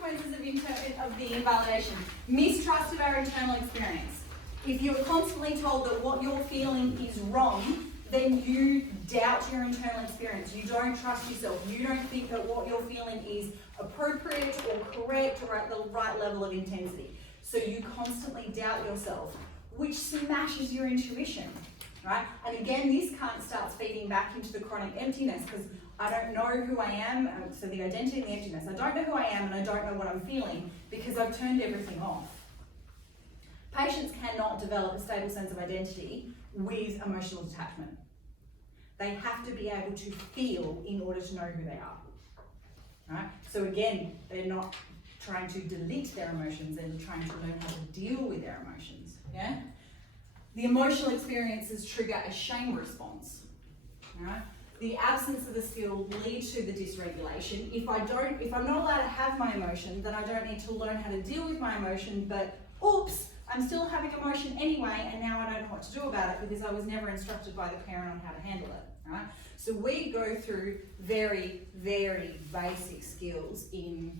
consequences of the invalidation. Mistrust of our internal experience. If you're constantly told that what you're feeling is wrong, then you doubt your internal experience. You don't trust yourself. You don't think that what you're feeling is appropriate or correct or at the right level of intensity. So you constantly doubt yourself, which smashes your intuition, right? And again, this starts feeding back into the chronic emptiness because I don't know who I am, so the identity and the emptiness. I don't know who I am and I don't know what I'm feeling because I've turned everything off. Patients cannot develop a stable sense of identity with emotional detachment. They have to be able to feel in order to know who they are. Right? So again, they're not trying to delete their emotions, they're trying to learn how to deal with their emotions. Yeah? The emotional experiences trigger a shame response. Right? The absence of the skill leads to the dysregulation. If I'm not allowed to have my emotion, then I don't need to learn how to deal with my emotion, but oops, I'm still having emotion anyway, and now I don't know what to do about it because I was never instructed by the parent on how to handle it, right? So we go through very, very basic skills in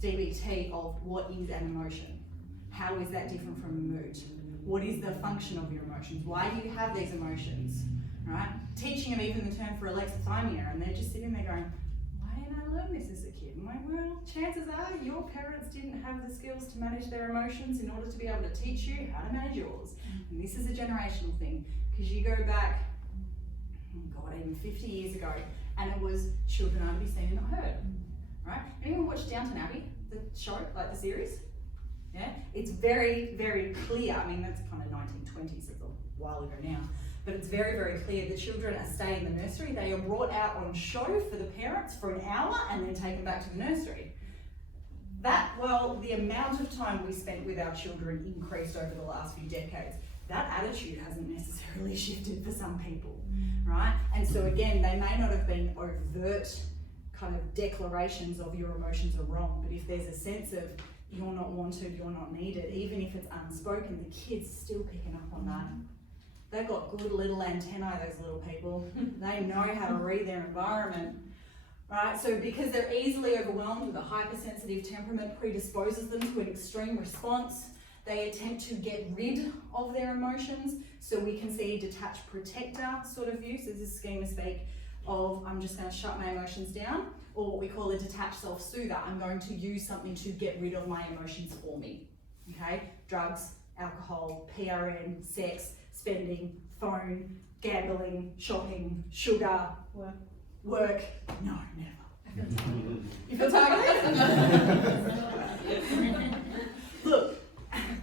DBT of what is an emotion? How is that different from a mood? What is the function of your emotions? Why do you have these emotions, right? Teaching them even the term for alexithymia, and they're just sitting there going, why didn't I learn this as a kid? I'm like, well, chances are your parents didn't have the skills to manage their emotions in order to be able to teach you how to manage yours. And this is a generational thing, because you go back, God, even 50 years ago, and it was children are to be seen and not heard, right? Anyone watch Downton Abbey, the show, like the series? Yeah, it's very, very clear. I mean, that's kind of 1920s, it's a while ago now. But it's very, very clear the children are staying in the nursery. They are brought out on show for the parents for an hour and then taken back to the nursery. The amount of time we spent with our children increased over the last few decades. That attitude hasn't necessarily shifted for some people, right? And so again, they may not have been overt kind of declarations of your emotions are wrong, but if there's a sense of you're not wanted, you're not needed, even if it's unspoken, the kid's still picking up on that. They've got good little antennae, those little people. They know how to read their environment, right? So because they're easily overwhelmed with a hypersensitive temperament predisposes them to an extreme response, they attempt to get rid of their emotions. So we can see a detached protector sort of view. So this is schema speak of I'm just going to shut my emotions down, or what we call a detached self-soother. I'm going to use something to get rid of my emotions for me, okay? Drugs, alcohol, PRN, sex, spending, phone, gambling, shopping, sugar, work. No, never. You feel targeted? Look,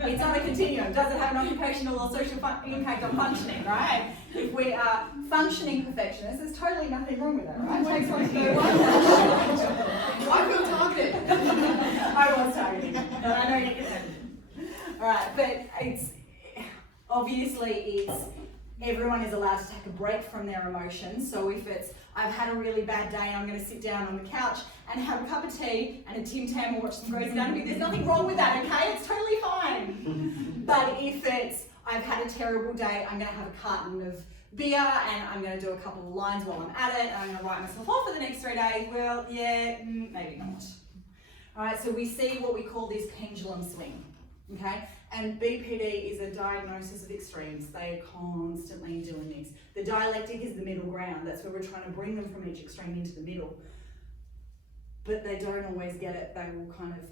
it's on a continuum. Does it have an occupational or social impact on functioning, right? If we are functioning perfectionists, there's totally nothing wrong with that, right? It takes one to know one. I feel targeted. I was targeted, but I know you can imagine. All right, but it's obviously everyone is allowed to take a break from their emotions. So if it's, I've had a really bad day, I'm going to sit down on the couch and have a cup of tea and a Tim Tam or watch some Grey's Anatomy, there's nothing wrong with that, okay? It's totally fine. But if it's, I've had a terrible day, I'm going to have a carton of beer and I'm going to do a couple of lines while I'm at it and I'm going to write myself off for the next 3 days, well, yeah, maybe not. All right, so we see what we call this pendulum swing, okay? And BPD is a diagnosis of extremes. They are constantly doing this. The dialectic is the middle ground. That's where we're trying to bring them from each extreme into the middle. But they don't always get it.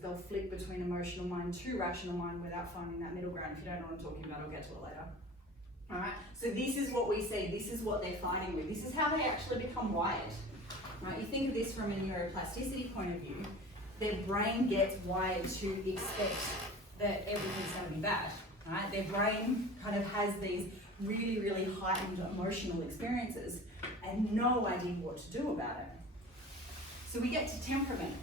They'll flip between emotional mind to rational mind without finding that middle ground. If you don't know what I'm talking about, I'll get to it later. All right, so this is what we see. This is what they're fighting with. This is how they actually become wired. Right? You think of this from a neuroplasticity point of view. Their brain gets wired to expect that everything's going to be bad, right? Their brain kind of has these really, really heightened emotional experiences and no idea what to do about it. So we get to temperament,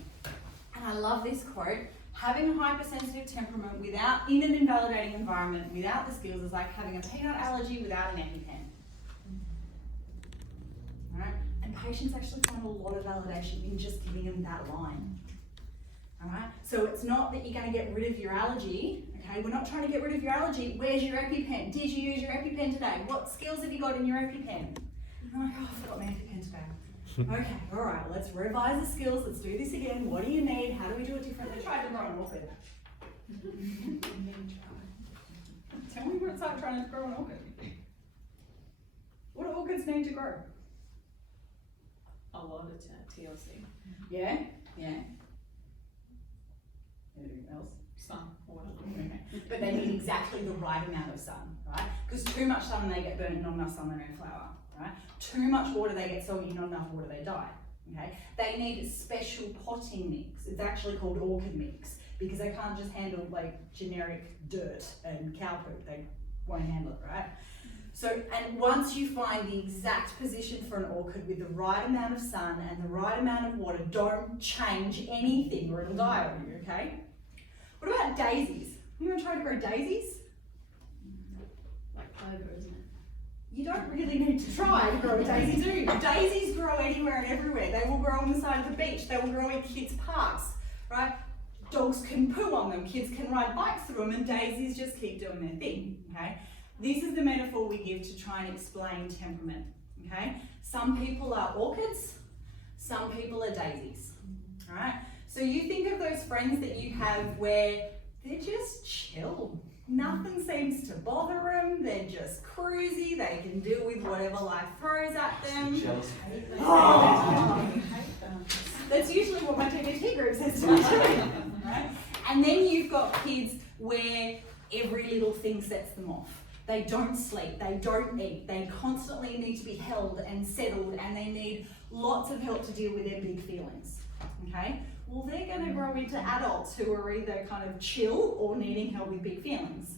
and I love this quote, having a hypersensitive temperament in an invalidating environment without the skills is like having a peanut allergy without an Epipen. Right? And patients actually find a lot of validation in just giving them that line. All right, so it's not that you're going to get rid of your allergy, okay? We're not trying to get rid of your allergy. Where's your Epipen? Did you use your Epipen today? What skills have you got in your Epipen? I'm like, oh, I forgot my Epipen today. Okay, all right, let's revise the skills. Let's do this again. What do you need? How do we do it differently? Try orchid? Tell me what it's like trying to grow an orchid. What do orchids need to grow? A lot of TLC. Yeah? Anything else? Sun, water. Okay. But they need exactly the right amount of sun, right? Because too much sun and they get burnt, not enough sun they don't flower, right? Too much water they get soggy, not enough water they die, okay? They need a special potting mix. It's actually called orchid mix because they can't just handle like generic dirt and cow poop. They won't handle it, right? So, and once you find the exact position for an orchid with the right amount of sun and the right amount of water, don't change anything or it'll die on you, okay? What about daisies? Anyone try to grow daisies? Like clover, isn't it? You don't really need to try to grow a daisy, do you? Daisies grow anywhere and everywhere. They will grow on the side of the beach. They will grow in kids' parks, right? Dogs can poo on them. Kids can ride bikes through them, and daisies just keep doing their thing, okay? This is the metaphor we give to try and explain temperament, okay? Some people are orchids, some people are daisies, all right? So you think of those friends that you have where they're just chill. Nothing seems to bother them. They're just cruisy. They can deal with whatever life throws at them. Oh. That's usually what my DBT group says to me too, right? And then you've got kids where every little thing sets them off. They don't sleep, they don't eat, they constantly need to be held and settled, and they need lots of help to deal with their big feelings, okay? Well, they're going to grow into adults who are either kind of chill or needing help with big feelings.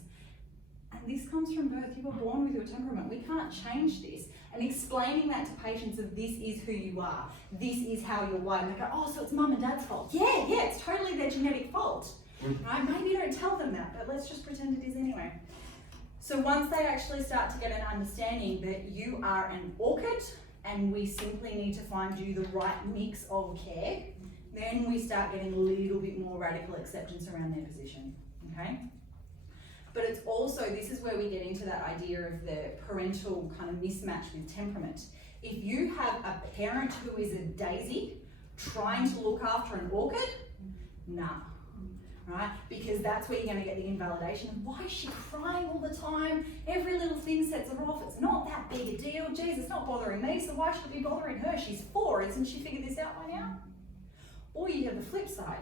And this comes from birth. You were born with your temperament. We can't change this. And explaining that to patients of this is who you are. This is how you're wired. And they go, oh, so it's mum and dad's fault. Yeah, it's totally their genetic fault. Right? Maybe you don't tell them that, but let's just pretend it is anyway. So once they actually start to get an understanding that you are an orchid and we simply need to find you the right mix of care, then we start getting a little bit more radical acceptance around their position, okay? But it's also, this is where we get into that idea of the parental kind of mismatch with temperament. If you have a parent who is a daisy trying to look after an orchid, nah, right? Because that's where you're going to get the invalidation. Why is she crying all the time? Every little thing sets her off. It's not that big a deal. Geez, it's not bothering me, so why should it be bothering her? She's 4, isn't she figured this out by now? Or you have the flip side.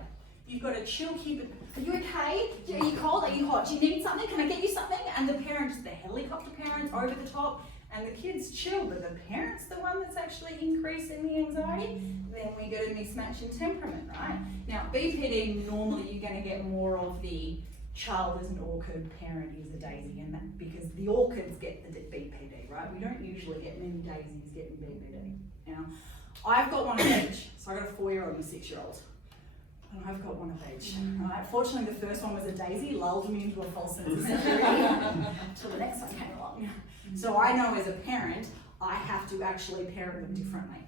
You've got to chill, keep it. Are you okay? Are you cold? Are you hot? Do you need something? Can I get you something? And the parents, the helicopter parents, over the top, and the kids chill, but the parent's the one that's actually increasing the anxiety. Then we get a mismatch in temperament, right? Now, BPD, normally you're going to get more of the child is an orchid, parent is a daisy, and that, because the orchids get the BPD, right? We don't usually get many daisies getting BPD. Now, I've got one of each. So I've got a 4-year-old and a 6-year-old. And I've got one of each. Right? Fortunately, the first one was a daisy, lulled me into a false sense of security until the next one came along. So I know as a parent, I have to actually parent them differently.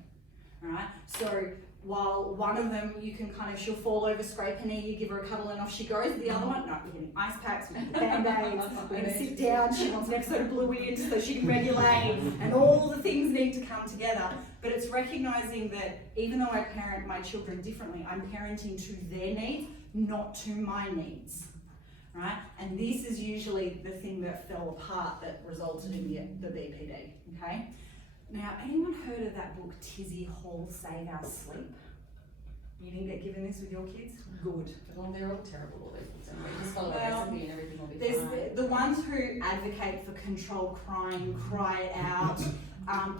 Right? So while one of them, you can kind of, she'll fall over, scrape her knee, you give her a cuddle and off she goes. The other one, no, we're getting ice packs, we're getting Band-Aids, we're going to sit down, she wants an episode of Blue in so she can regulate, and all the things need to come together. But it's recognising that even though I parent my children differently, I'm parenting to their needs, not to my needs. Right? And this is usually the thing that fell apart that resulted in the BPD, okay? Now, anyone heard of that book, Tizzy Hall, Save Our Sleep? You didn't get given this with your kids? Good. Well, they're all terrible, all these books anyway. Just follow the recipe and everything will be fine. The ones who advocate for controlled crying, cry it out,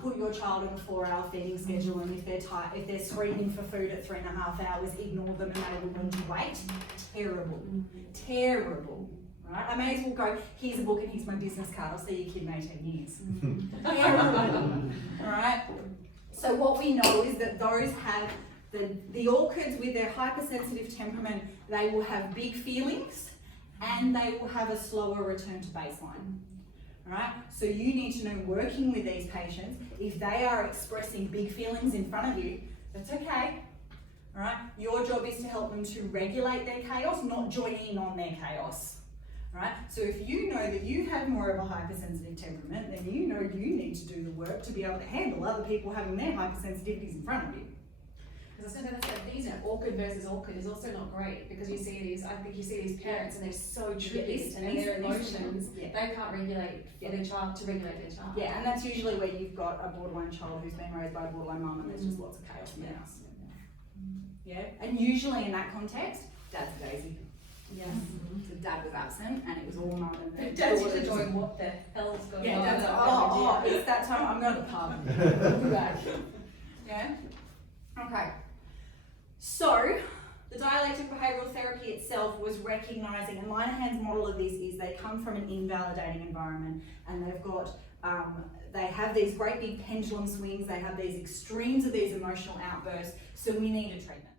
put your child on a 4-hour feeding schedule, and if they're screaming for food at 3.5 hours, ignore them and they will learn to wait. Terrible. Terrible. Right? I may as well go, here's a book and here's my business card, I'll see your kid in 18 years. Terrible. Alright? So what we know is that those have, the orchids with their hypersensitive temperament, they will have big feelings and they will have a slower return to baseline. Right? So you need to know, working with these patients, if they are expressing big feelings in front of you, that's okay. Right? Your job is to help them to regulate their chaos, not join in on their chaos. Right? So if you know that you have more of a hypersensitive temperament, then you know you need to do the work to be able to handle other people having their hypersensitivities in front of you. Because I was going to say, these, awkward versus awkward is also not great, because you see these, I think you see these parents and they're so triggered and their emotions, they can't regulate for their child to regulate their child. Yeah, and that's usually where you've got a borderline child who's been raised by a borderline mum and there's just lots of chaos in the house. Yeah, and usually in that context, dad's a daisy. Yes. So dad was absent and it was all mum and But dad's used to going, what the hell's going on? dad's like, it's that time, I'm going to the pub. I'll be back. Yeah? Okay. So, the dialectic behavioural therapy itself was recognising, and Linehan's model of this is they come from an invalidating environment and they've got, they have these great big pendulum swings, they have these extremes of these emotional outbursts, so we need a treatment.